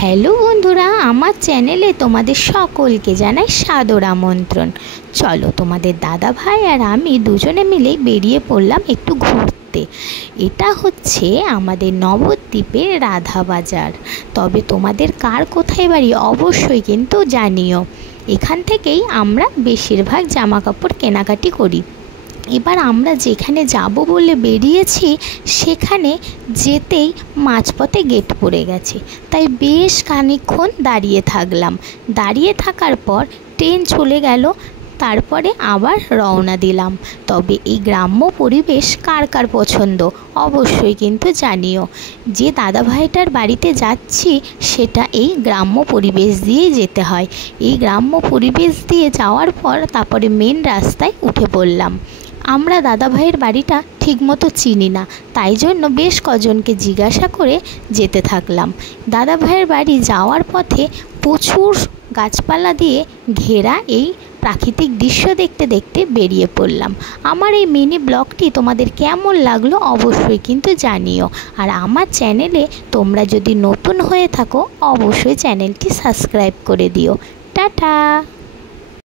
Hello বন্ধুরা, আমার চ্যানেলে তোমাদের সকলকে জানাই সাদর আমন্ত্রণ। চলো, তোমাদের দাদা ভাই আর আমি দুজনে মিলে বেরিয়ে পড়লাম একটু ঘুরতে। এটা হচ্ছে আমাদের নবদ্বীপের রাধাবাজার। তবে তোমাদের কার কোথায় বাড়ি অবশ্যই কিন্তু জানিও। এখান থেকেই আমরা বেশিরভাগ জামা কাপড় কেনাকাটি করি। এবার আমরা যেখানে যাব বলে বেরিয়েছি সেখানে যেতেই মাঝপথে গেট পড়ে গেছে, তাই বেশ খানিকক্ষণ দাঁড়িয়ে থাকলাম। দাঁড়িয়ে থাকার পর ট্রেন চলে গেল, তারপরে আবার রওনা দিলাম। তবে এই গ্রাম্য পরিবেশ কার কার পছন্দ অবশ্যই কিন্তু জানিও। যে দাদাভাইটার বাড়িতে যাচ্ছি সেটা এই গ্রাম্য পরিবেশ দিয়ে যেতে হয়। এই গ্রাম্য পরিবেশ দিয়ে যাওয়ার পর তারপরে মেন রাস্তায় উঠে পড়লাম। আমরা দাদাভাইয়ের বাড়িটা ঠিকমতো চিনি না, তাই জন্য বেশ কজনকে জিজ্ঞাসা করে যেতে থাকলাম। দাদাভাইয়ের বাড়ি যাওয়ার পথে প্রচুর গাছপালা দিয়ে ঘেরা এই প্রাকৃতিক দৃশ্য দেখতে দেখতে বেরিয়ে পড়লাম। আমার এই মিনি ব্লগটি তোমাদের কেমন লাগলো অবশ্যই কিন্তু জানিও। আর আমার চ্যানেলে তোমরা যদি নতুন হয়ে থাকো অবশ্যই চ্যানেলটি সাবস্ক্রাইব করে দিও। টাটা।